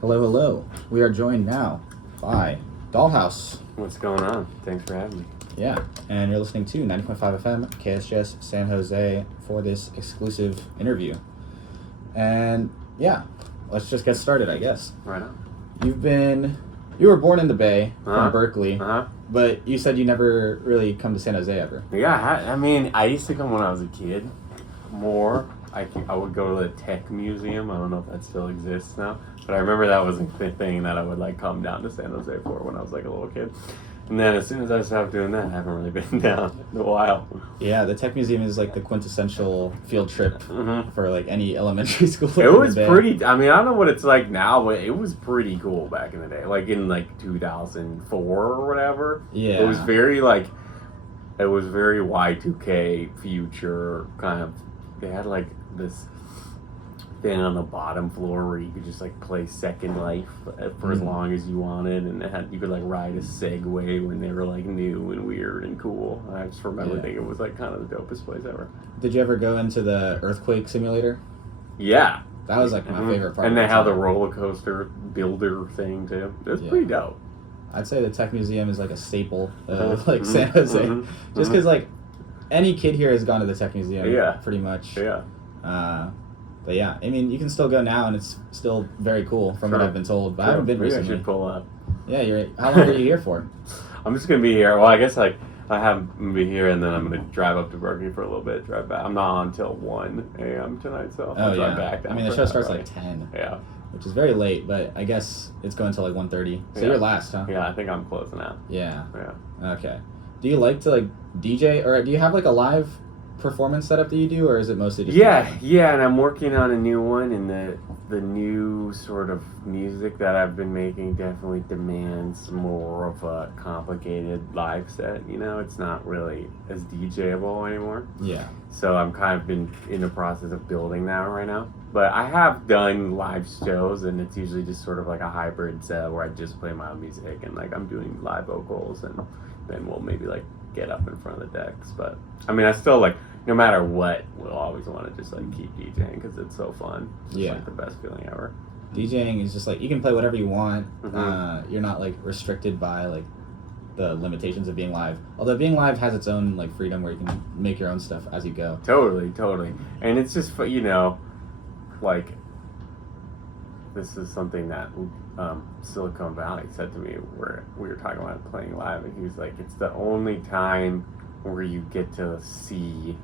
Hello, hello. We are joined now by Dalhaus. What's going on? Thanks for having me. Yeah, and you're listening to 90.5 FM, KSJS, San Jose for this exclusive interview. And yeah, let's just get started, I guess. Right on. You were born in the Bay from Berkeley, but you said you never really come to San Jose ever. Yeah, I mean, I used to come when I was a kid more. I would go to the Tech Museum. I don't know if that still exists now, but I remember that was a thing that I would like come down to San Jose for when I was like a little kid. And then as soon as I stopped doing that, I haven't really been down in a while. Yeah, the Tech Museum is like the quintessential field trip for like any elementary school. It was pretty, I mean, I don't know what it's like now, but it was pretty cool back in the day. Like in like 2004 or whatever. Yeah. It was very Y2K future kind of. They had like this thing on the bottom floor where you could just like play Second Life for as long as you wanted, and you could like ride a Segway when they were like new and weird and cool. I just remember thinking it was like kind of the dopest place ever. Did you ever go into the earthquake simulator? Yeah. That was like my favorite part. And they have the roller coaster builder thing too. It was pretty dope. I'd say the Tech Museum is like a staple of like San Jose. Just because like any kid here has gone to the Tech Museum pretty much. Yeah. But yeah, I mean, you can still go now, and it's still very cool from what I've been told. But I haven't been recently. I should pull up. Yeah, how long are you here for? I'm just gonna be here. Well, I guess like I have to be here, and then I'm gonna drive up to Berkeley for a little bit. Drive back. I'm not on until 1 a.m. tonight, so I'll drive back. I mean, the show starts like 10. Yeah. Which is very late, but I guess it's going until like 1:30. So you're last, huh? Yeah, I think I'm closing out. Yeah. Yeah. Okay. Do you like to like DJ, or do you have like a live performance setup that you do, or is it mostly just and I'm working on a new one, and the new sort of music that I've been making definitely demands more of a complicated live set. You know, it's not really as DJable anymore. Yeah. So I'm kind of been in the process of building that right now. But I have done live shows, and it's usually just sort of like a hybrid set where I just play my own music, and like I'm doing live vocals, and then we'll maybe like get up in front of the decks. But I mean, I still like, no matter what, we'll always want to just like keep DJing because it's so fun. It's like the best feeling ever. DJing is just like, you can play whatever you want. You're not like restricted by like the limitations of being live. Although being live has its own like freedom where you can make your own stuff as you go. Totally. And it's just, you know, like, this is something that Silicon Valley said to me where we were talking about playing live, and he was like, it's the only time where you get to see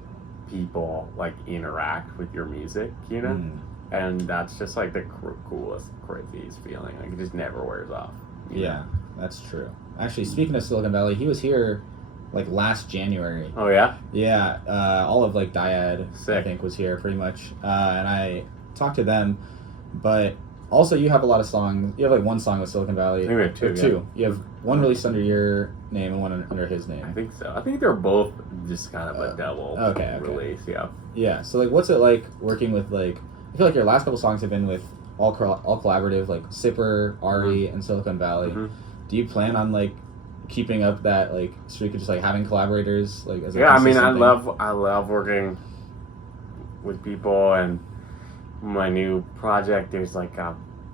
people like interact with your music, you know? And that's just like the coolest, craziest feeling. Like, it just never wears off. Yeah, that's true. Actually, speaking of Silicon Valley, he was here like last January. Oh yeah? Yeah, all of like Dyad, I think, was here pretty much. And I talked to them, but also you have a lot of songs. You have like one song with Silicon Valley. I think we have two. Two. You have one released under your name and one under his name. I think so. I think they're both just kind of a double release. Yeah. Yeah. So like, what's it like working with like? I feel like your last couple songs have been with all collaborative, like Sipper, Ari, and Silicon Valley. Do you plan on like keeping up that like streak of just like having collaborators like as a I mean, I thing? love working with people, and my new project, there's like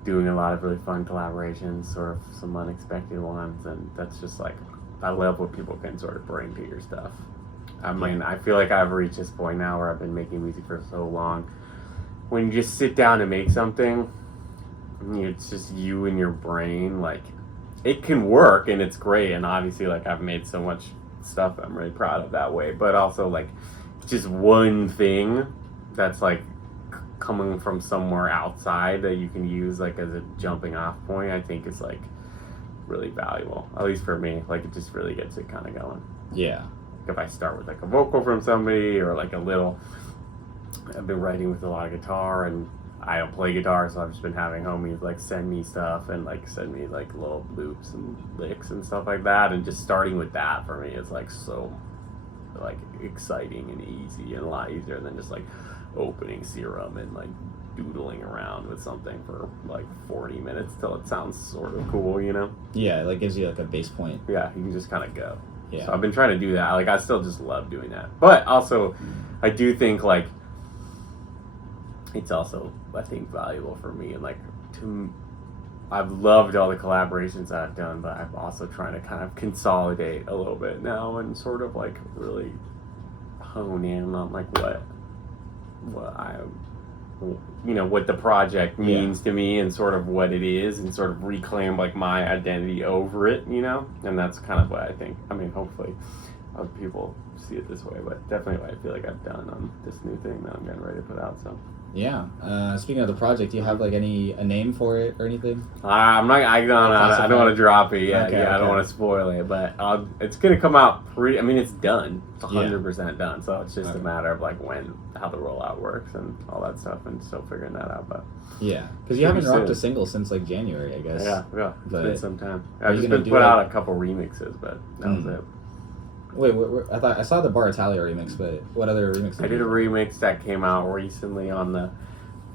doing a lot of really fun collaborations, sort of some unexpected ones, and that's just like, I love what people can sort of bring to your stuff. I mean, I feel like I've reached this point now where I've been making music for so long. When you just sit down and make something, it's just you and your brain, like, it can work and it's great, and obviously like I've made so much stuff I'm really proud of that way, but also like just one thing that's like coming from somewhere outside that you can use like as a jumping off point, I think is like really valuable, at least for me. Like, it just really gets it kind of going. Yeah. If I start with like a vocal from somebody, or like a little, I've been writing with a lot of guitar, and I don't play guitar, so I've just been having homies like send me stuff and like send me like little loops and licks and stuff like that, and just starting with that for me is like so like exciting and easy, and a lot easier than just like opening Serum and like doodling around with something for like 40 minutes till it sounds sort of cool, you know? Yeah, it like gives you like a base point. Yeah, you can just kind of go. Yeah. So I've been trying to do that. Like, I still just love doing that. But also, I do think like it's also, I think, valuable for me, and like to I've loved all the collaborations I've done, but I'm also trying to kind of consolidate a little bit now and sort of like really hone in on like what I, what the project means to me and sort of what it is, and sort of reclaim like my identity over it, and that's kind of what I think. I mean, hopefully other people see it this way, but definitely what I feel like I've done on this new thing that I'm getting ready to put out. So yeah. Speaking of the project, do you have like a name for it or anything? I'm not. I don't want to drop it yet. Okay, I don't want to spoil it, but it's gonna come out pretty. I mean, it's done. It's 100% done. So it's just a matter of like how the rollout works and all that stuff, and still figuring that out. But yeah, because you haven't dropped a single since like January, I guess. Yeah. It's been some time. I've just been put out a couple remixes, but that was it. Wait, I saw the Bar Italia remix, but what other remix? I did a remix that came out recently on the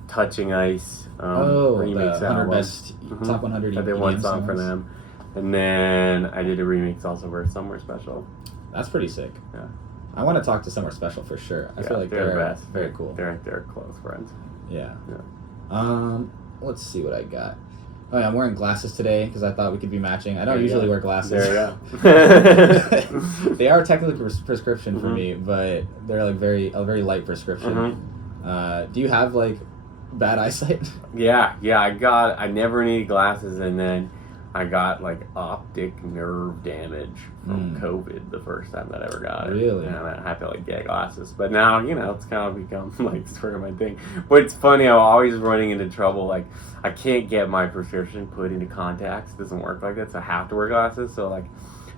Touching Ice remix the 100 best top 100. I did one song for them, and then I did a remix also for Somewhere Special. That's pretty sick. Yeah, I want to talk to Somewhere Special for sure. I feel like they're the best. Very cool. They're close friends. Yeah. Let's see what I got. Oh yeah, I'm wearing glasses today because I thought we could be matching. I don't usually wear glasses. There you go. They are technically prescription for me, but they're like a very light prescription. Do you have like bad eyesight? Yeah. I never needed glasses, and then I got like optic nerve damage from COVID the first time that I ever got it. Really? And I had to like get glasses. But now, it's kind of become like sort of my thing. But it's funny, I'm always running into trouble. Like, I can't get my prescription put into contacts. It doesn't work like that, so I have to wear glasses. So like,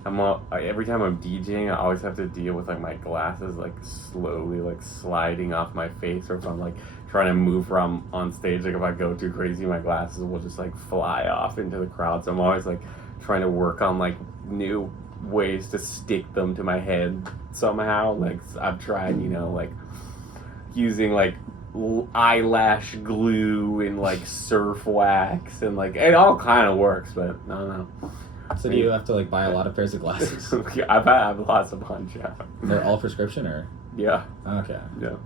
every time I'm DJing, I always have to deal with like my glasses like slowly like sliding off my face, or if I'm like trying to move around on stage, like if I go too crazy, my glasses will just like fly off into the crowd. So I'm always like trying to work on like new ways to stick them to my head somehow. Like I've tried, like using like eyelash glue and like surf wax, and like it all kind of works, but I don't know. So do you have to like buy a lot of pairs of glasses? I have lots of bunch. Yeah. They're all prescription, or? Yeah. Okay. Yeah.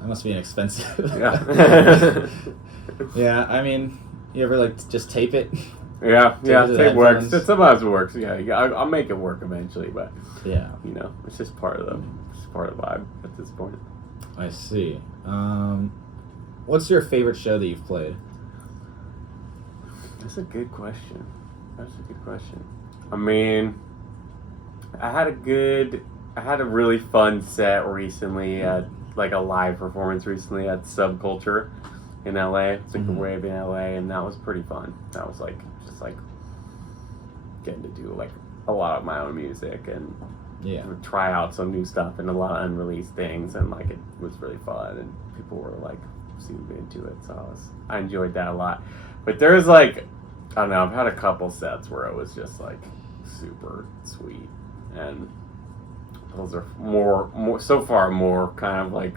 That must be inexpensive. Yeah. Yeah. I mean, you ever like just tape it? Yeah. Tape works. It sometimes works. Yeah. I'll make it work eventually, but yeah. It's just part of the vibe at this point. I see. What's your favorite show that you've played? That's a good question. I mean, I had a really fun set recently at like a live performance recently at Subculture in LA. It's like a rave in LA, and that was pretty fun. That was like just like getting to do like a lot of my own music and try out some new stuff and a lot of unreleased things, and like it was really fun, and people were like seemed into it, so I enjoyed that a lot. But there's like, I don't know, I've had a couple sets where it was just like super sweet, and those are more so far more kind of like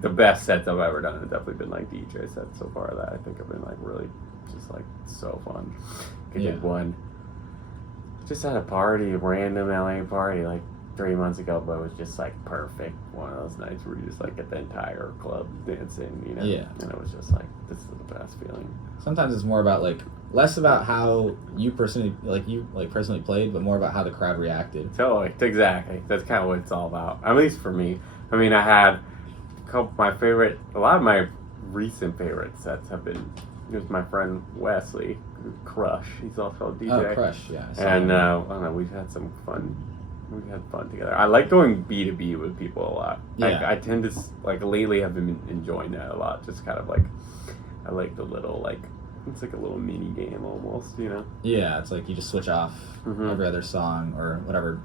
the best sets I've ever done have definitely been like DJ sets so far that I think have been like really just like so fun. I did one just at a party, a random LA party like 3 months ago, but it was just like perfect. One of those nights where you just like get the entire club dancing, Yeah. And it was just like, this is the best feeling. Sometimes it's more about like less about how you personally played, but more about how the crowd reacted. Totally, exactly. That's kind of what it's all about. At least for me. I mean, I had a lot of my recent favorite sets have been. It was my friend Wesley, Crush. He's also a DJ. Oh, Crush, yeah. And I don't know, we've had some fun. We've had fun together. I like going B2B with people a lot. Yeah. I tend to, like, lately I've been enjoying that a lot. Just kind of like, I like the little, like, it's like a little mini game almost, Yeah, it's like you just switch off every other song or whatever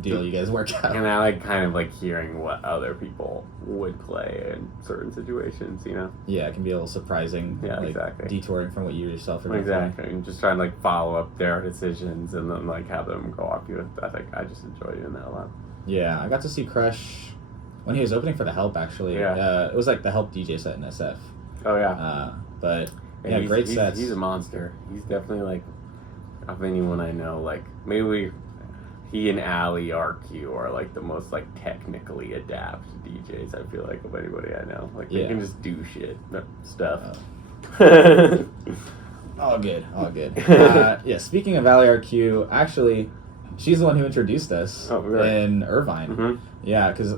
deal you guys work out. And I like kind of like hearing what other people would play in certain situations, Yeah, it can be a little surprising. Yeah, like, exactly. Detouring from what you yourself are doing. Exactly. And just trying to like follow up their decisions and then like have them go off you. I just enjoy doing that a lot. Yeah, I got to see Crush when he was opening for The Help, actually. Yeah. It was like The Help DJ set in SF. Oh, yeah. But, yeah, great sets. He's a monster. He's definitely like, of anyone I know, like, maybe he and Ali RQ are like the most like technically adept DJs, I feel like, of anybody I know. Like, they can just do stuff. All good, all good. Yeah, speaking of Valley RQ, actually, she's the one who introduced us in Irvine. Mm-hmm. Yeah, because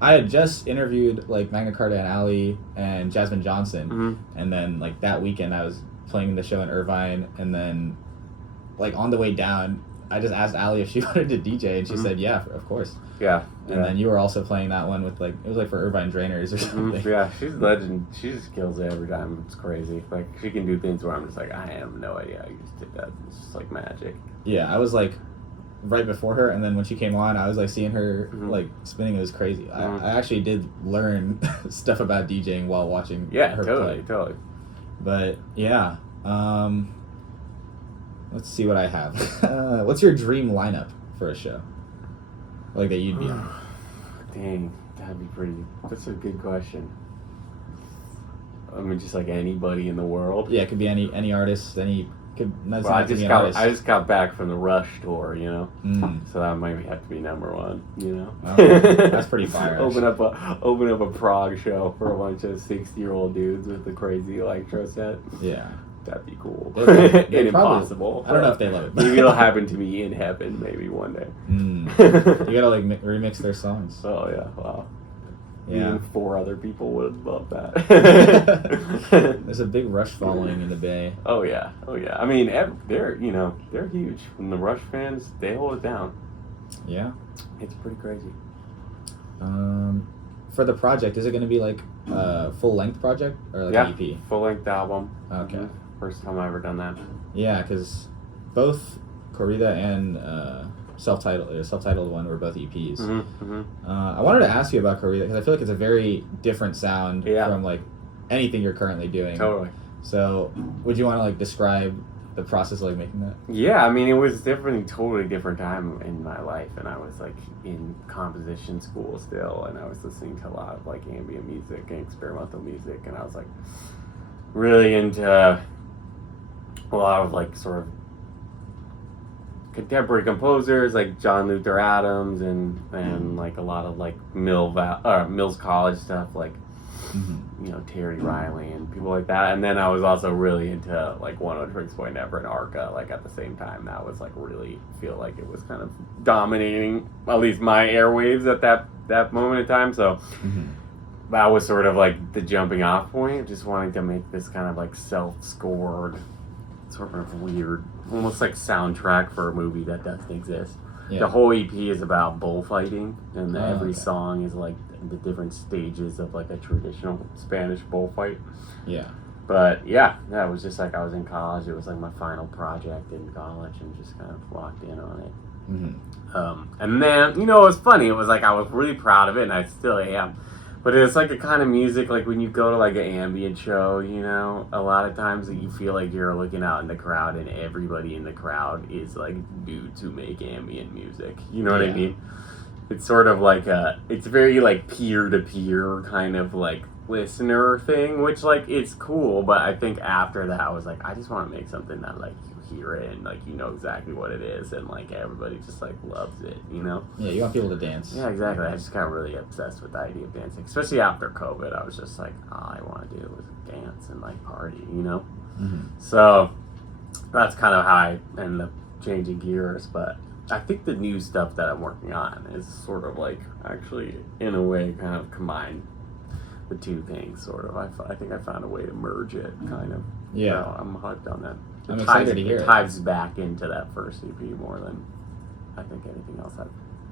I had just interviewed like Magna Carta and Ali and Jasmine Johnson, and then like that weekend I was playing the show in Irvine, and then like on the way down, I just asked Ali if she wanted to DJ, and she said, yeah, of course. Yeah. And then you were also playing that one with, like, it was like for Irvine Drainers or something. Yeah, she's a legend. She just kills it every time. It's crazy. Like, she can do things where I'm just like, I have no idea how you just did that. It's just like magic. Yeah, I was like right before her, and then when she came on, I was like seeing her like spinning. It was crazy. I actually did learn stuff about DJing while watching her play. Totally. But yeah, let's see what I have. What's your dream lineup for a show? Like that you'd be on? Dang, that'd be pretty. That's a good question. I mean, just like anybody in the world. Yeah, it could be any artist, any. Well, I just got back from the Rush tour, you know, so that might have to be number one, you know. Oh, that's pretty fire. open up a prog show for a bunch of 60-year-old dudes with the crazy electro set. Yeah, that'd be cool. They'd impossible. I don't know if they love it. Maybe it'll happen to me in heaven, maybe one day. You gotta like remix their songs. Oh yeah, wow. Yeah, even 4 other people would love that. There's a big Rush following in the Bay. Oh yeah. I mean, they're huge. From the Rush fans, they hold it down. Yeah, it's pretty crazy. For the project, is it going to be like a full length project or like an EP? Full length album. Okay. First time I ever done that. Yeah, because both Corrida and self-titled one were both EPs. I wanted to ask you about Corrida because I feel like it's a very different sound from like anything you're currently doing. Totally. So, would you want to like describe the process of like making that? Yeah, I mean, it was totally different time in my life, and I was like in composition school still, and I was listening to a lot of like ambient music and experimental music, and I was like really into a lot of like sort of contemporary composers like John Luther Adams and like a lot of like Mills College stuff like you know, Terry Riley and people like that. And then I was also really into like One O Tricks Boy Never and Arca like at the same time. That was like really feel like it was kind of dominating at least my airwaves at that moment in time. So that was sort of like the jumping off point, just wanting to make this kind of like self-scored sort of weird, almost like soundtrack for a movie that doesn't exist. Yeah. The whole EP is about bullfighting, and every song is like the different stages of like a traditional Spanish bullfight. Yeah. But yeah, that was just like I was in college. It was like my final project in college, and just kind of locked in on it. And then, you know, it was funny. It was like I was really proud of it, and I still am. But it's like a kind of music, like when you go to like an ambient show, you know, a lot of times that you feel like you're looking out in the crowd and everybody in the crowd is like dudes who make ambient music. You know what I mean? It's sort of like it's very like peer-to-peer kind of like listener thing, which like it's cool. But I think after that I was like, I just want to make something that like you hear it and like you know exactly what it is and like everybody just like loves it, you know? Yeah, you want people to dance. Yeah, exactly. I just got really obsessed with the idea of dancing, especially after COVID. I was just like, all I want to do is dance and like party, you know? So that's kind of how I ended up changing gears. But I think the new stuff that I'm working on is sort of like actually in a way kind of combine the two things sort of. I think I found a way to merge it kind of. Yeah. So I'm hyped on that. I'm excited to hear it. It ties back into that first EP more than I think anything else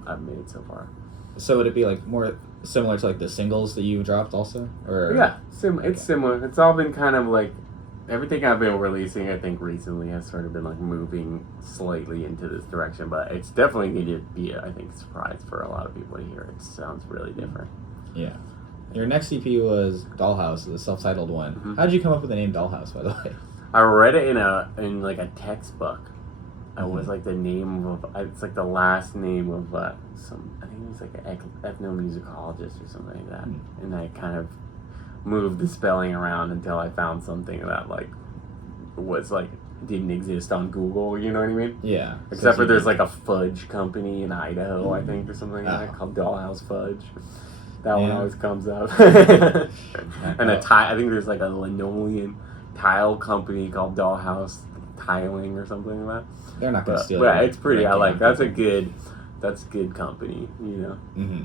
I've made so far. So would it be like more similar to like the singles that you dropped also? Or yeah, it's similar. It's all been kind of like everything I've been releasing, I think recently has sort of been like moving slightly into this direction, but it's definitely needed to be I think a surprise for a lot of people to hear. It sounds really different. Yeah. Your next EP was Dalhaus, the self-titled one. How did you come up with the name Dalhaus, by the way? I read it in like a textbook. It was like the name of it's like the last name of I think it was like an ethnomusicologist or something like that. And I kind of moved the spelling around until I found something that like was like didn't exist on Google. You know what I mean? Yeah. Except for there's like a fudge company in Idaho, I think, or something like that called Dalhaus Fudge. That one always comes up. And I think there's like a linoleum tile company called Dalhaus Tiling or something like that. They're not gonna steal. But it's pretty. I like that's good company. You know. Mm-hmm.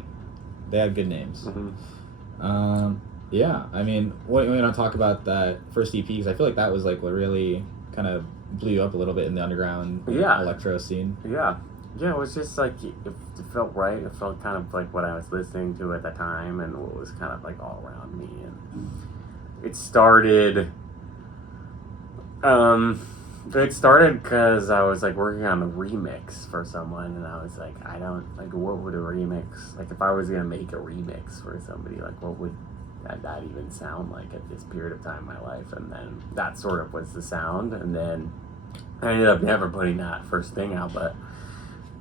They have good names. Mm-hmm. Yeah, I mean, when I talk about that first EP, because I feel like that was like what really kind of blew you up a little bit in the underground electro scene. Yeah. Yeah, it was just like, it felt right. It felt kind of like what I was listening to at the time and what was kind of like all around me. And it started because I was like working on a remix for someone, and I was like, what would a remix, like if I was going to make a remix for somebody, like what would that even sound like at this period of time in my life? And then that sort of was the sound, and then I ended up never putting that first thing out, but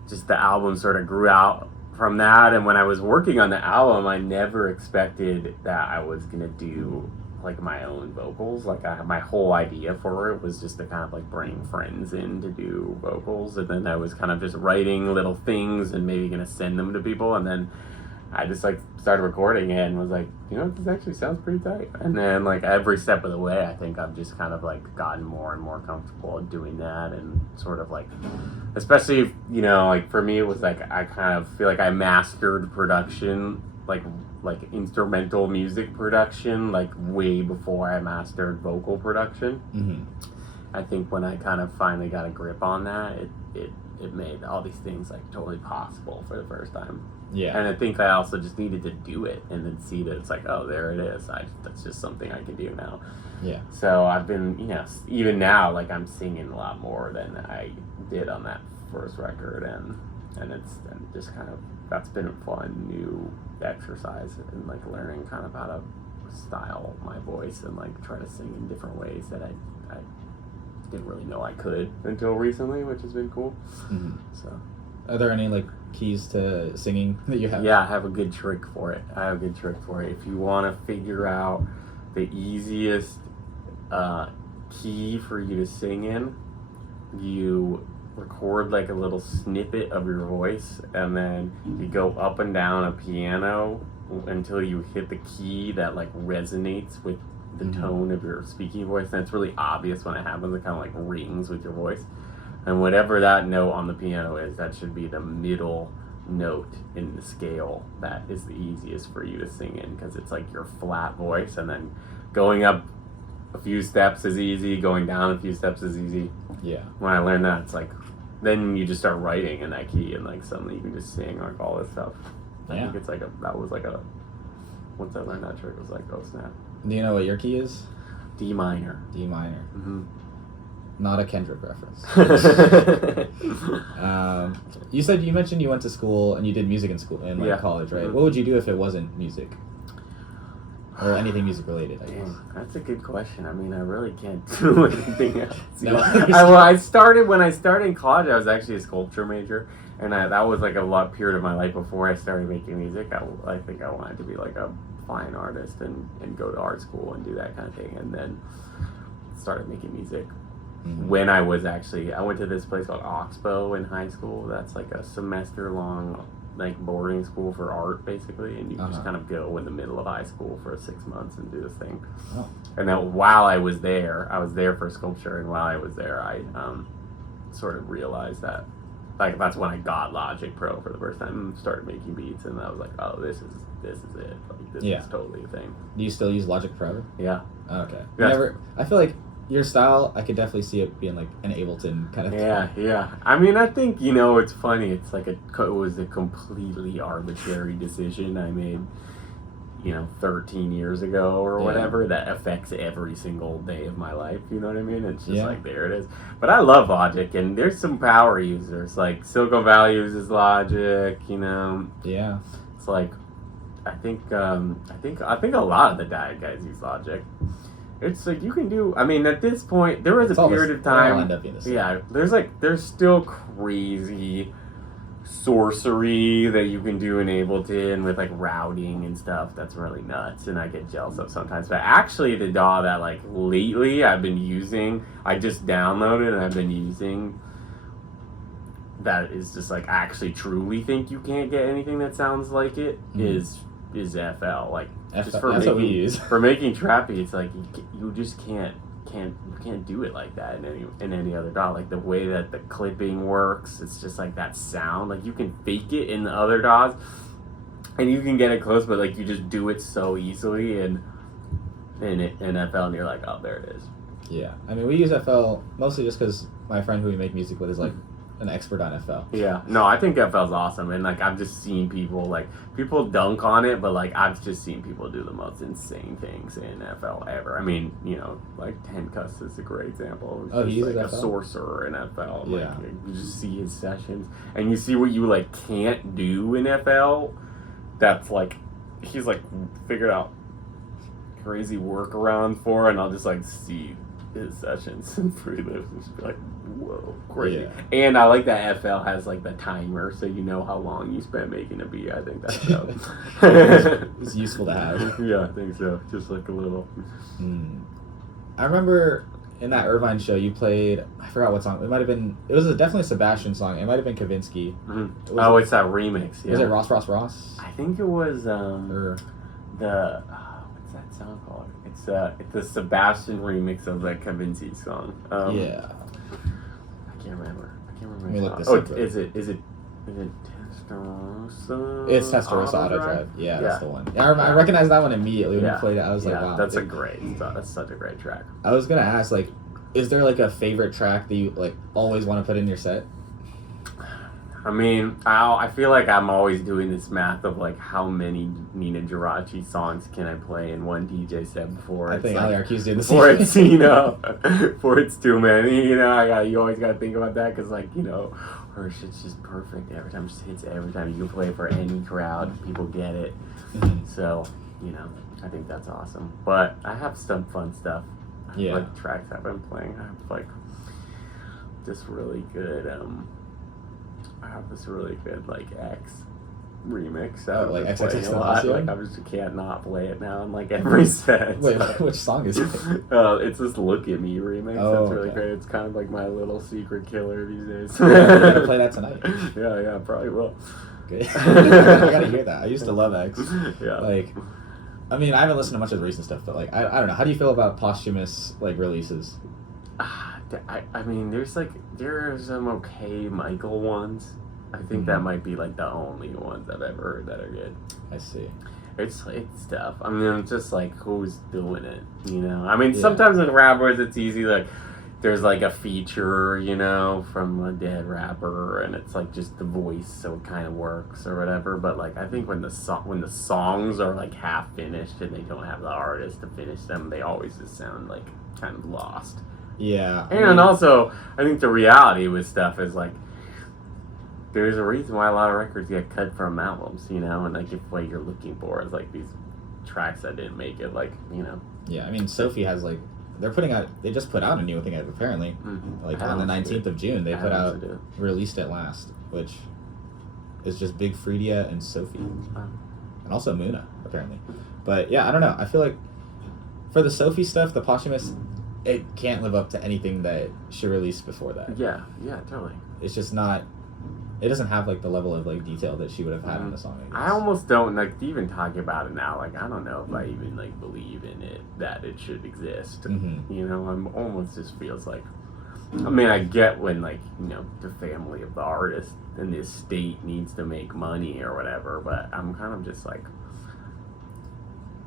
just the album sort of grew out from that. And when I was working on the album, I never expected that I was gonna do like my own vocals. Like my whole idea for it was just to kind of like bring friends in to do vocals, and then I was kind of just writing little things and maybe gonna send them to people, and then I just like started recording it and was like, you know, this actually sounds pretty tight. And then like every step of the way, I think I've just kind of like gotten more and more comfortable doing that, and sort of like, especially, you know, like for me, it was like, I kind of feel like I mastered production, like instrumental music production, like way before I mastered vocal production. Mm-hmm. I think when I kind of finally got a grip on that, it made all these things like totally possible for the first time. Yeah. And I think I also just needed to do it and then see that it's like, oh, there it is. That's just something I can do now. Yeah. So I've been, you know, even now, like I'm singing a lot more than I did on that first record, and just kind of, that's been a fun new exercise in like learning kind of how to style my voice and like try to sing in different ways that I didn't really know I could until recently, which has been cool. Mm-hmm. So, are there any like keys to singing that you have? Yeah, I have a good trick for it. If you want to figure out the easiest key for you to sing in, you record like a little snippet of your voice, and then you go up and down a piano until you hit the key that like resonates with the tone of your speaking voice. And it's really obvious when it happens. It kind of like rings with your voice, and whatever that note on the piano is, that should be the middle note in the scale. That is the easiest for you to sing in, because it's like your flat voice, and then going up a few steps is easy, going down a few steps is easy. Yeah. When I learned that, it's like, then you just start writing in that key, and like suddenly you can just sing like all this stuff. I think it's like once I learned that trick, it was like, oh snap. Do you know what your key is? D minor. D minor. Mm-hmm. Not a Kendrick reference. You mentioned you went to school and you did music in school in college, right? Mm-hmm. What would you do if it wasn't music? Or anything music related, I guess. That's a good question. I mean, I really can't do anything else. No. When I started in college, I was actually a sculpture major, and that was like a lot period of my life before I started making music. I think I wanted to be like a fine artist and go to art school and do that kind of thing, and then started making music. Mm-hmm. When I went to this place called Oxbow in high school. That's like a semester long like boarding school for art, basically, and you just kind of go in the middle of high school for 6 months and do this thing. Oh. And then while I was there for sculpture, and while I was there, I sort of realized that, like, that's when I got Logic Pro for the first time and started making beats, and I was like, oh, this is it. Like, this is totally a thing. Do you still use Logic Pro? Yeah. Oh, okay. Yeah. I feel like your style, I could definitely see it being like an Ableton kind of thing. Yeah. I mean, I think, you know, it's funny. It's like it was a completely arbitrary decision I made, you know, 13 years ago or whatever, that affects every single day of my life. You know what I mean? It's just like, there it is. But I love Logic, and there's some power users. Like Silicon Valley uses Logic, you know. Yeah. It's like, I think a lot of the guys use Logic. It's like you can do. I mean, at this point, there was a period of time. There's still crazy sorcery that you can do in Ableton with like routing and stuff. That's really nuts, and I get jealous of sometimes. But actually, the DAW that like lately I've been using, I just downloaded and I've been using. That is just like, I actually truly think you can't get anything that sounds like it. Is FL, like, just for that's what we use. For making trap beats, like, you just can't can't do it like that in any other DAW. Like the way that the clipping works, it's just like that sound. Like you can fake it in the other DAWs, and you can get it close, but like you just do it so easily in FL, and you're like, oh, there it is. Yeah, I mean, we use FL mostly just because my friend who we make music with is like an expert on FL. Yeah, no, I think FL's awesome, and like I've just seen people dunk on it, but like I've just seen people do the most insane things in FL ever. I mean, you know, like Tenkus is a great example. Oh, he uses like FL? a sorcerer in FL. Yeah. Like, you just see his sessions, and you see what you like can't do in FL. That's like he's like figured out crazy workaround for, and I'll just like see his sessions and freelifts and just be like, whoa, crazy. Yeah. And I like that FL has like the timer, so you know how long you spent making a beat. I think that's dope. It's useful to have. Yeah, I think so. Just like a little. I remember in that Irvine show you played, I forgot what song. It might have been, it was definitely a Sebastian song. It might have been Kavinsky. Oh, it's that remix. Yeah. Was it Ross Ross Ross? I think it was Or the what's that song called? It's the Sebastian remix of the Kavinsky song. Yeah. I can't remember. Let me look this Oh, up. is it Testarossa? It's Testarossa Auto Drive. Yeah, that's the one. Yeah, I recognized that one immediately when you played it. I was like, wow. That's such a great track. I was gonna ask, like, is there like a favorite track that you like always want to put in your set? I mean, I feel like I'm always doing this math of like how many Nina Geraci songs can I play in one DJ set before I it's think like, LRQ's doing the before same. it's, you know, before it's too many, you know, you always gotta think about that because like, you know, her shit's just perfect every time, just hits every time. You can play it for any crowd, people get it. So, you know, I think that's awesome. But I have some fun stuff. Yeah. Like tracks I've been playing. I have like this really good like X remix. Oh, like I've been playing XXX a lot. Tentacion? Like I just can't not play it now in like every set. Wait, which song is it? It's this "Look at Me" remix. Oh, That's really okay. great. It's kind of like my little secret killer these days. You gotta play that tonight. Yeah, probably will. Good. I gotta hear that. I used to love X. Yeah. Like, I mean, I haven't listened to much of the recent stuff, but like, I don't know. How do you feel about posthumous like releases? I mean, there's some okay Michael ones. I think that might be like the only ones I've ever heard that are good. I see. It's tough. I mean, it's just like who's doing it, you know? I mean, sometimes with rappers it's easy, like there's like a feature, you know, from a dead rapper, and it's like just the voice, so it kind of works or whatever. But like, I think when the songs are like half finished and they don't have the artist to finish them, they always just sound like kind of lost. Yeah. And also, I think the reality with stuff is like, there's a reason why a lot of records get cut from albums, you know, and like if what you're looking for is like these tracks that didn't make it, like, you know. Yeah, I mean, Sophie has like, they just put out a new thing apparently, like on the 19th of June, they released it last, which is just Big Freedia and Sophie, and also Muna apparently. But yeah, I don't know. I feel like for the Sophie stuff, the posthumous, it can't live up to anything that she released before that. Yeah, totally. It's just not. It doesn't have like the level of like detail that she would have had in the song. I almost don't like even talking about it now. Like I don't know if I even like believe in it that it should exist. You know, I'm almost just feels like. I mean, I get when like, you know, the family of the artist and the estate needs to make money or whatever, but I'm kind of just like,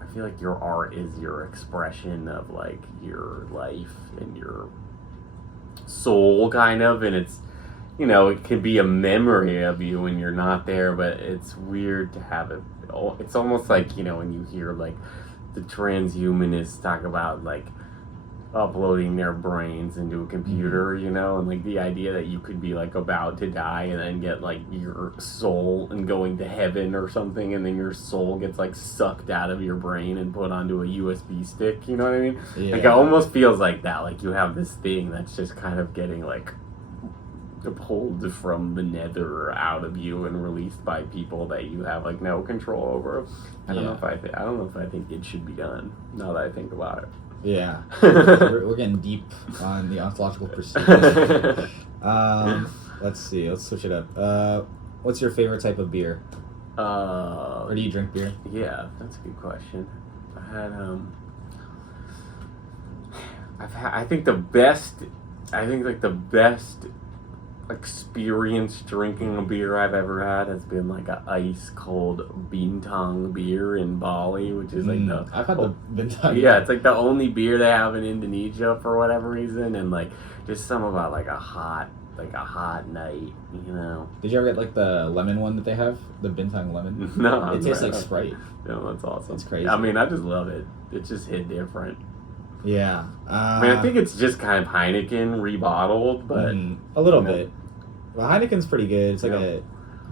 I feel like your art is your expression of like your life and your soul kind of, and it's, you know, it could be a memory of you when you're not there, but it's weird to have it. It's almost like, you know, when you hear like the transhumanists talk about like uploading their brains into a computer, you know, and like the idea that you could be like about to die and then get like your soul and going to heaven or something, and then your soul gets like sucked out of your brain and put onto a USB stick, you know what I mean? Yeah. Like it almost feels like that, like you have this thing that's just kind of getting like pulled from the nether out of you and released by people that you have like no control over. I don't know if I think it should be done, now that I think about it. Yeah. we're getting deep on the ontological pursuit. Let's see, let's switch it up. What's your favorite type of beer? Or do you drink beer? Yeah, that's a good question. I had I think the best experience drinking a beer I've ever had has been like a ice cold bintang beer in Bali, which is like I've had the bintang. Yeah, it's like the only beer they have in Indonesia for whatever reason, and like just something about like a hot night, you know. Did you ever get like the lemon one that they have, the bintang lemon? No, it tastes like Sprite. No, that's awesome. It's crazy. I mean, I just love it. It just hit different. Yeah. I mean, I think it's just kind of Heineken rebottled, but a little bit. Well, Heineken's pretty good. It's like a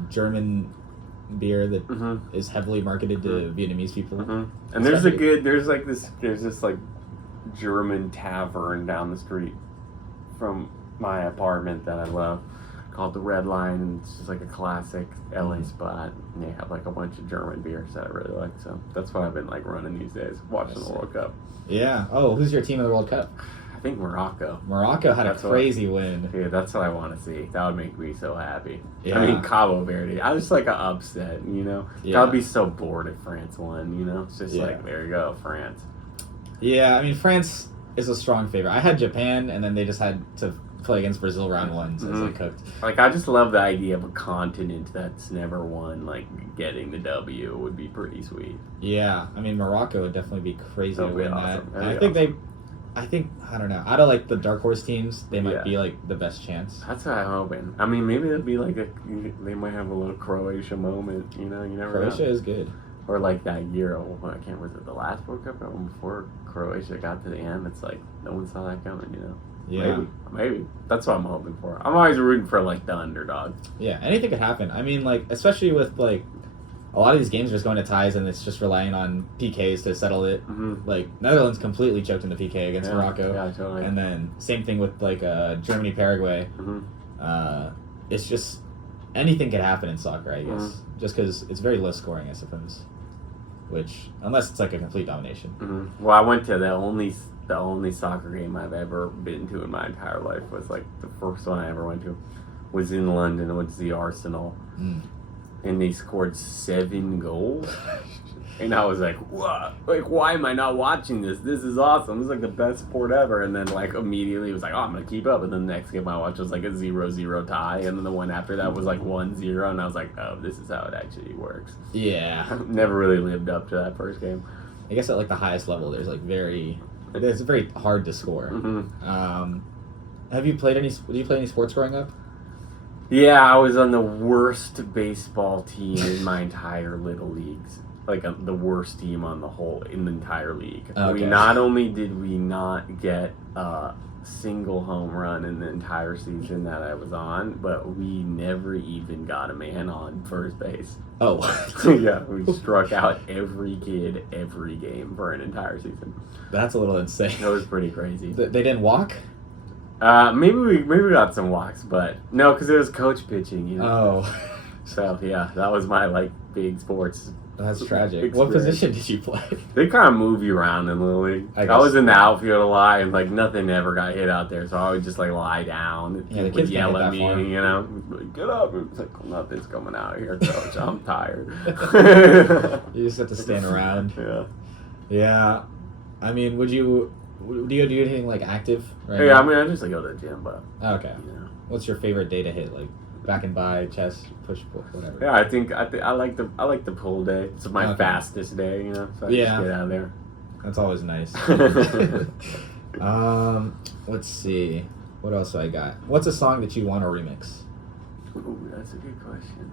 German beer that is heavily marketed to Vietnamese people. And there's this like German tavern down the street from my apartment that I love, called the Red Line, and it's just like a classic LA spot. And they have like a bunch of German beers that I really like. So that's what I've been like running these days, watching the World Cup. Yeah. Oh, who's your team in the World Cup? I think Morocco. Morocco had a crazy win. Yeah, that's what I want to see. That would make me so happy. Yeah. I mean, Cabo Verde. I was like an upset, you know? Yeah. I'd be so bored if France won, you know? It's just like, there you go, France. Yeah, I mean, France is a strong favorite. I had Japan, and then they just had to play against Brazil round one, so it's like cooked. Like, I just love the idea of a continent that's never won, like, getting the W would be pretty sweet. Yeah, I mean, Morocco would definitely be crazy to win awesome. that. And I don't know. Out of like the dark horse teams, they might be like the best chance. That's what I'm hoping. I mean, maybe it'd be like they might have a little Croatia moment. You know, you never know. Croatia is good. Or like that year, was it the last World Cup? Or before Croatia got to the end, it's like no one saw that coming. You know. Yeah. Maybe. That's what I'm hoping for. I'm always rooting for like the underdog. Yeah, anything could happen. I mean, like especially with like. A lot of these games are just going to ties, and it's just relying on PKs to settle it. Like Netherlands completely choked in the PK against Morocco, totally. And then same thing with like Germany, Paraguay. It's just anything could happen in soccer, I guess, just because it's very low scoring, I suppose. Which unless it's like a complete domination. Well, I went to the only soccer game I've ever been to in my entire life was like the first one I ever went to was in London. It was the Arsenal. And they scored 7 goals. And I was like, what? Like, why am I not watching this? This is awesome. This is like the best sport ever. And then like immediately it was like, oh, I'm going to keep up. And then the next game I watched was like a 0-0 tie. And then the one after that was like 1-0. And I was like, oh, this is how it actually works. Yeah. Never really lived up to that first game. I guess at like the highest level, it's very hard to score. Did you play any sports growing up? Yeah, I was on the worst baseball team in my entire little leagues. Like the worst team in the entire league. Okay. We not only did we not get a single home run in the entire season that I was on, but we never even got a man on first base. Oh. Yeah, we struck out every kid every game for an entire season. That's a little insane. It was pretty crazy. They didn't walk? Maybe we got some walks, but no, because it was coach pitching, you know. Oh. So yeah, that was my like big sports. That's tragic. Experience. What position did you play? They kind of move you around in Little League. I was in the outfield a lot, and like nothing ever got hit out there, so I would just like lie down. Yeah, the would kids yell at me, far. you know, like, get up. It's like nothing's coming out of here, coach. I'm tired. You just have to stand around. Yeah. Yeah. I mean, do you do anything like active? Right Yeah, now? I mean, I just like go to the gym, but Okay. Yeah. What's your favorite day to hit? Like back and by, chest, push, pull, whatever. Yeah, I think I like the pull day. It's my fastest day, you know. So I just get out of there. That's always nice. Let's see. What else do I got? What's a song that you want to remix? Ooh, that's a good question.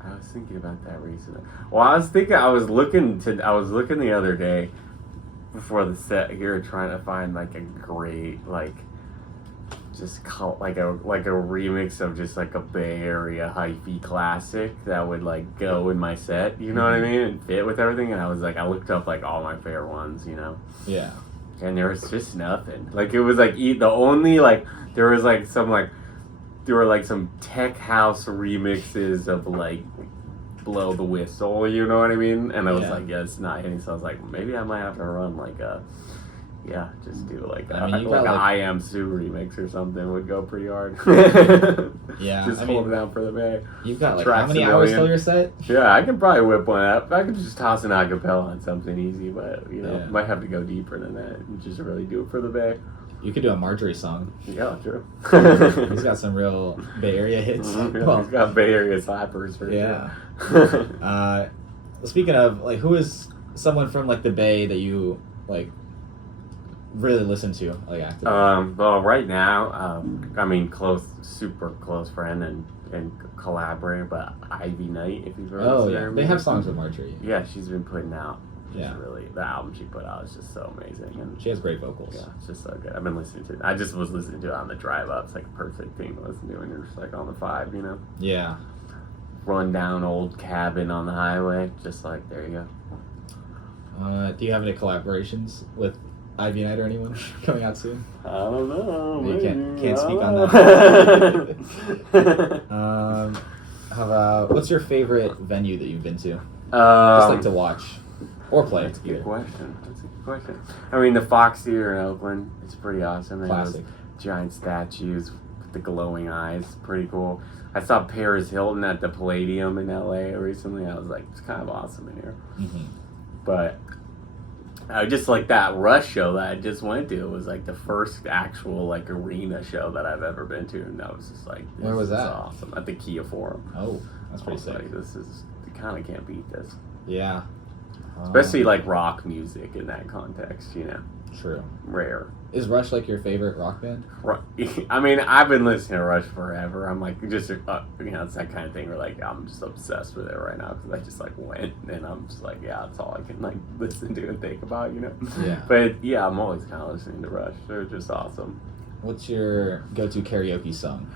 I was thinking about that recently. Well, I was looking the other day before the set here trying to find like a great like just like a remix of just like a Bay Area hyphy classic that would like go in my set, you know what I mean, and fit with everything. And I looked up like all my favorite ones, you know. Yeah. And there was just nothing. Like it was like the only like there was like some like there were like some tech house remixes of like Blow the Whistle, you know what I mean? And I was like, yeah, it's not hitting. So I was like, maybe I might have to run like a Yeah, just do like I mean, you like got, an like- I Am Sue remix or something would go pretty hard. Yeah, just I hold mean, it down for the Bay. You've got like Tracks how many a hours million. till your set? Yeah, I could probably whip one up. I could just toss an acapella on something easy, but Yeah. might have to go deeper than that and just really do it for the Bay. You could do a Marjorie song. Yeah, true. He's got some real Bay Area hits. Yeah, Well, he's got Bay Area slappers for yeah. sure. Speaking of, like, who is someone from like the Bay that you like really listen to, like actively? Well, right now, I mean, super close friend and collaborator, but Ivy Knight, if you've heard Oh of yeah, her they have music. songs with Marjorie. Yeah, she's been putting out. Yeah. Really, the album she put out is just so amazing, and She has great vocals. yeah, it's just so good. I've been listening to it. I just was listening to it on the drive up. It's like a perfect thing to listen to when you're just like on the 5, Yeah. run down old cabin on the highway. Just like there you go. Do you have any collaborations with Ivy Knight or anyone coming out soon? I don't know. You can't maybe. speak I on don't know. How about what's your favorite venue that you've been to? Just Um, like to watch or play. That's a either. good question. That's a good question. I mean, the Fox Theater in Oakland, it's pretty awesome. They have those Classic. giant statues with the glowing eyes. Pretty cool. I saw Paris Hilton at the Palladium in LA recently. I was like, it's kind of awesome in here. Mm-hmm. But just like that Rush show that I just went to, it was like the first actual like arena show that I've ever been to, and that was just like, this Where was is that? awesome. At the Kia Forum. Oh, that's I pretty was sick. like, this is, you kind of can't beat this. Yeah. Especially like rock music in that context, True. rare. Is Rush like your favorite rock band? I mean, I've been listening to Rush forever. I'm like, just, it's that kind of thing where like, I'm just obsessed with it right now because I just like went and I'm just like, yeah, that's all I can like listen to and think about, Yeah. But yeah, I'm always kind of listening to Rush. They're just awesome. What's your go-to karaoke song?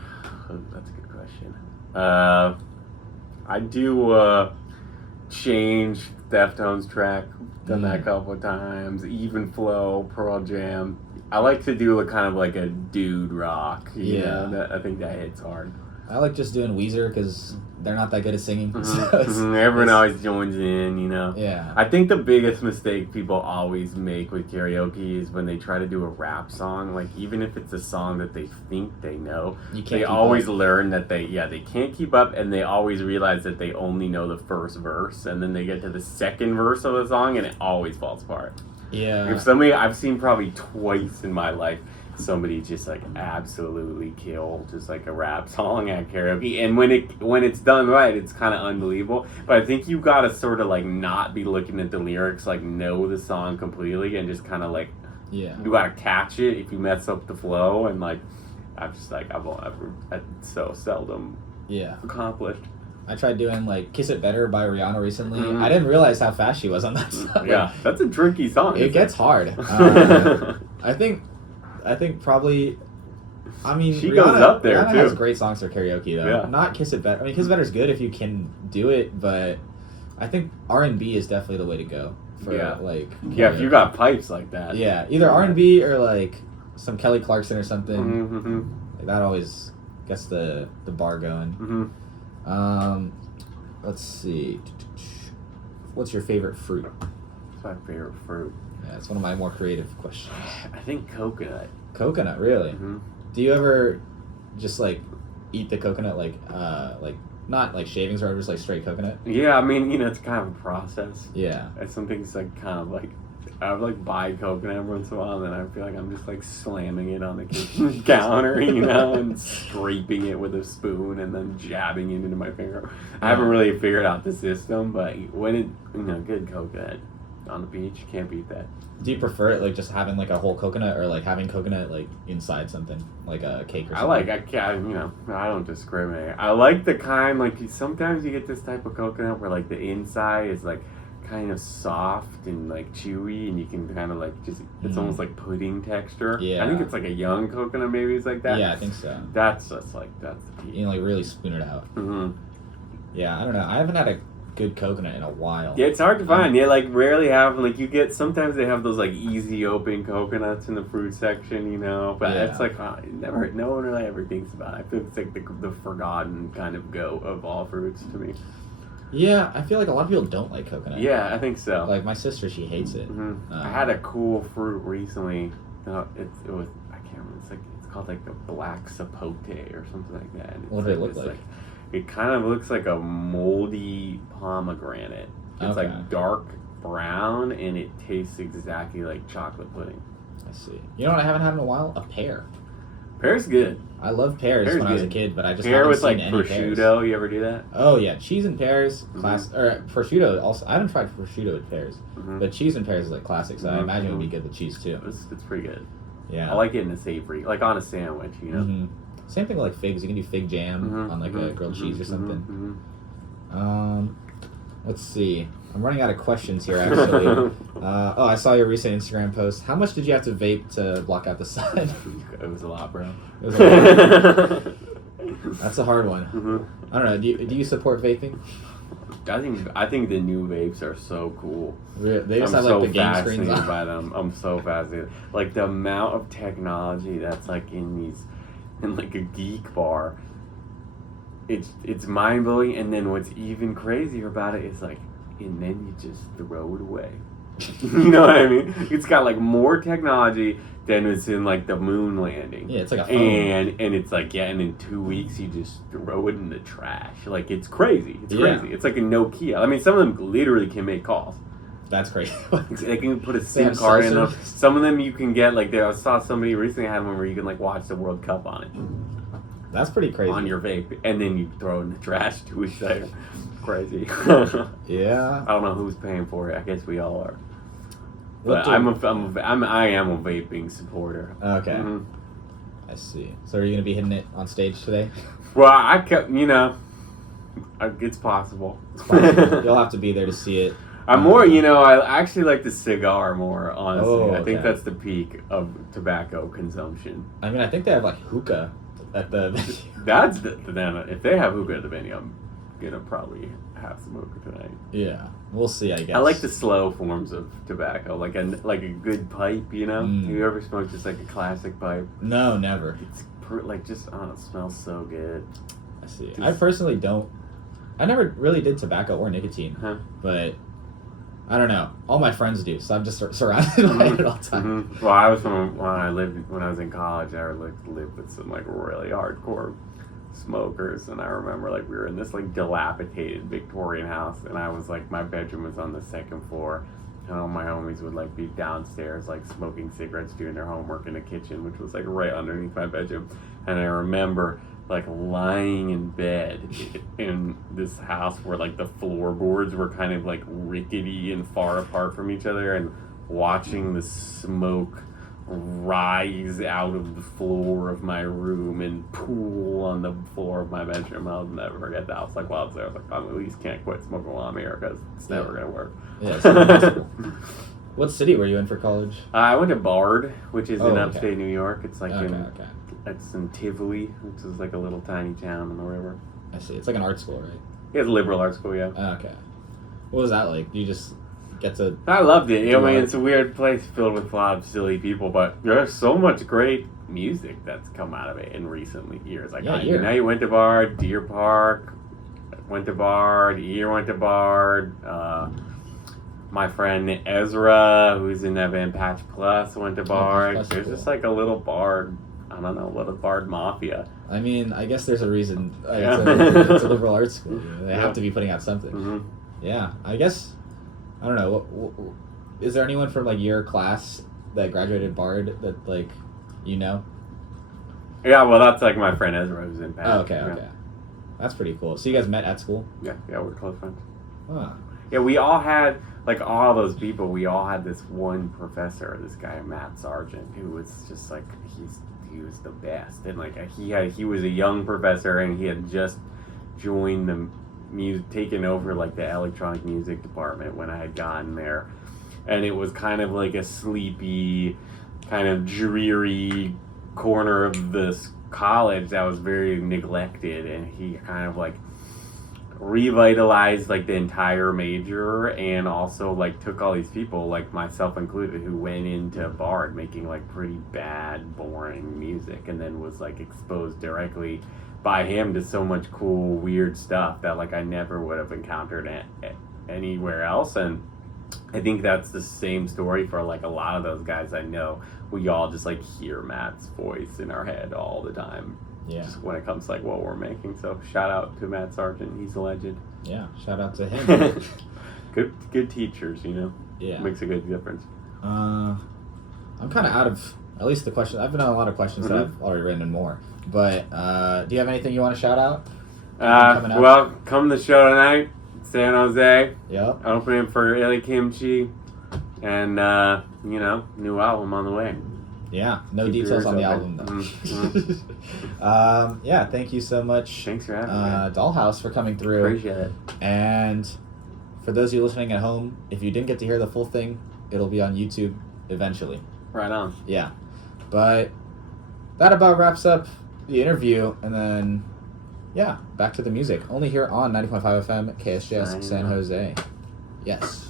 Oh, that's a good question. I do Change, Deftones track. Done that a couple of times. Even Flow, Pearl Jam. I like to do a kind of like a dude rock. You know? I think that hits hard. I like just doing Weezer because they're not that good at singing. So Everyone always joins in, Yeah. I think the biggest mistake people always make with karaoke is when they try to do a rap song. Like, even if it's a song that they think they know, You can't they keep always up. learn that they can't keep up, and they always realize that they only know the first verse, and then they get to the second verse of the song, and it always falls apart. Yeah. If somebody, I've seen probably twice in my life, somebody just like absolutely kill just like a rap song at karaoke, and when it's done right, it's kind of unbelievable. But I think you gotta sort of like not be looking at the lyrics, like know the song completely, and just kind of like Yeah. you gotta catch it if you mess up the flow. And like I've so seldom Yeah. accomplished. I tried doing like "Kiss It Better" by Rihanna recently. Mhm. I didn't realize how fast she was on that song. Yeah, that's a tricky song. It gets hard. I think probably. I mean, She Rihanna, goes up there, Rihanna too. has great songs for karaoke though. Yeah. Not "Kiss It Better." I mean, "Kiss It Better" is good if you can do it, but I think R&B is definitely the way to go for like. Yeah, if you got pipes like that. Yeah, either R&B or like some Kelly Clarkson or something. Mm-hmm. Like, that always gets the bar going. Mm-hmm. Let's see. What's your favorite fruit? What's my favorite fruit? Yeah, it's one of my more creative questions. I think coconut. Coconut, really? Mm-hmm. Do you ever just like eat the coconut like not like shavings or just like straight coconut? Yeah, I mean, it's kind of a process. Yeah. It's something that's like kind of like I would like buy coconut every once in a while, and then I feel like I'm just like slamming it on the kitchen counter, and scraping it with a spoon, and then jabbing it into my finger. I haven't really figured out the system, but when it, good coconut on the beach, can't beat that. Do you prefer it like just having like a whole coconut or like having coconut like inside something like a cake or something? I don't discriminate. I like the kind like sometimes you get this type of coconut where like the inside is like kind of soft and like chewy, and you can kind of like just it's almost like pudding texture. Yeah. I think it's like a young coconut, maybe it's like that. Yeah, I think so. That's just like that's the key. You know, like really spoon it out. Mm-hmm. Yeah, I don't know. I haven't had a good coconut in a while. Yeah, it's hard to find. Yeah, like rarely have like you get sometimes they have those like easy open coconuts in the fruit section, but Yeah. it's like no one really ever thinks about it. I feel it's like the forgotten kind of goat of all fruits to me. Yeah, I feel like a lot of people don't like coconut. Yeah, I think so. Like my sister, she hates it. I had a cool fruit recently. It was, I can't remember. It's called like a black sapote or something like that. And What does it look like? It kind of looks like a moldy pomegranate. It's like dark brown and it tastes exactly like chocolate pudding. I see. You know what I haven't had in a while? A pear. Pear's good. I love pears when I was a kid, but I just pear haven't with seen like any prosciutto. pears. You ever do that? Oh yeah, cheese and pears, or prosciutto. Also, I haven't tried prosciutto with pears, but cheese and pears is like classic. So I imagine it would be good with cheese too. It's pretty good. Yeah, I like it in a savory, like on a sandwich. You know. Same thing with like figs. You can do fig jam on like a grilled cheese or something. Let's see. I'm running out of questions here, actually. I saw your recent Instagram post. How much did you have to vape to block out the sun? It was a lot, bro. It was a lot. That's a hard one. I don't know. Do you support vaping? I think the new vapes are so cool. They just have like the game screens on. By them. I'm so fascinated. Like the amount of technology that's like in like a geek bar. It's mind blowing, and then what's even crazier about it is like, and then you just throw it away. You know what I mean? It's got like more technology than was in like the moon landing. Yeah, it's like a phone. And it's like, and in 2 weeks you just throw it in the trash. Like it's crazy. It's crazy. It's like a Nokia. I mean, some of them literally can make calls. That's crazy. They can put a SIM card in them. Some of them you can get like I saw somebody recently had one where you can like watch the World Cup on it. That's pretty crazy. On your vape, and then you throw it in the trash 2 weeks later. Crazy. Yeah. I don't know who's paying for it. I guess we all are. But I am a vaping supporter. Okay. I see. So are you gonna be hitting it on stage today? Well, I kept, it's possible. It's possible. You'll have to be there to see it. I'm more, I actually like the cigar more, honestly. Oh, I think that's the peak of tobacco consumption. I mean, I think they have like hookah at the venue. That's if they have hookah at the venue, I'm gonna probably have some hookah tonight. Yeah, we'll see. I guess I like the slow forms of tobacco, like a good pipe. Have you ever smoked just like a classic pipe? No, never. It's it smells so good. I see. I personally don't. I never really did tobacco or nicotine, but I don't know. All my friends do, so I'm just surrounded by it all the time. Well, I was when I was in college. I lived with some like really hardcore smokers, and I remember like we were in this like dilapidated Victorian house, and I was like, my bedroom was on the second floor, and all my homies would like be downstairs like smoking cigarettes, doing their homework in the kitchen, which was like right underneath my bedroom. And I remember like lying in bed in this house where like the floorboards were kind of like rickety and far apart from each other, and watching the smoke rise out of the floor of my room and pool on the floor of my bedroom. I'll never forget that. I was like, wow, I was like, I at least can't quit smoking while I'm here because it's never going to work. Yeah, it's impossible. What city were you in for college? I went to Bard, which is in upstate New York. It's like it's in Tivoli, which is like a little tiny town on the river. I see. It's like an art school, right? Yeah, it's a liberal art school, yeah. Okay. What was that like? You just get to... I loved it. I mean, it's a weird place filled with a lot of silly people, but there's so much great music that's come out of it in recent years. Like, you went to Bard, Deer Park went to Bard, Ear went to Bard, my friend Ezra, who's in that band Patch Plus, went to Bard. There's just like a little Bard, I don't know, little Bard mafia. I mean, I guess there's a reason. It's a liberal arts school. They have to be putting out something. Yeah, I guess... I don't know. Is there anyone from like your class that graduated Bard that like you know? Yeah, well, that's like my friend Ezra who's in Patch. Oh, okay. That's pretty cool. So you guys met at school? Yeah, we're close friends. Huh. Yeah, we all had like all those people. We all had this one professor, this guy Matt Sargent, who was just like he was the best, and like he was a young professor, and he had just joined the taken over like the electronic music department when I had gotten there, and it was kind of like a sleepy, kind of dreary corner of this college that was very neglected, and he kind of like revitalized like the entire major, and also like took all these people, like myself included, who went into Bard making like pretty bad, boring music, and then was like exposed directly by him to so much cool, weird stuff that like I never would have encountered anywhere else. And I think that's the same story for like a lot of those guys I know. We all just like hear Matt's voice in our head all the time. Yeah. Just when it comes to like what we're making. So shout out to Matt Sargent. He's a legend. Yeah. Shout out to him. Good teachers, you know. Yeah. Makes a good difference. I'm kind of out of at least the question. I've been on a lot of questions that I've already written and more. But do you have anything you want to shout out? Well, come to the show tonight, San Jose. Yep. Opening for Illy Kimchi, and new album on the way. Yeah, no Keep details on the yours album though. Yeah, thank you so much. Thanks for having me. Dalhaus for coming through. Appreciate it. And for those of you listening at home, if you didn't get to hear the full thing, it'll be on YouTube eventually. Right on. Yeah, but that about wraps up the interview, and then back to the music. Only here on 90.5 FM, KSJS San Jose. Yes.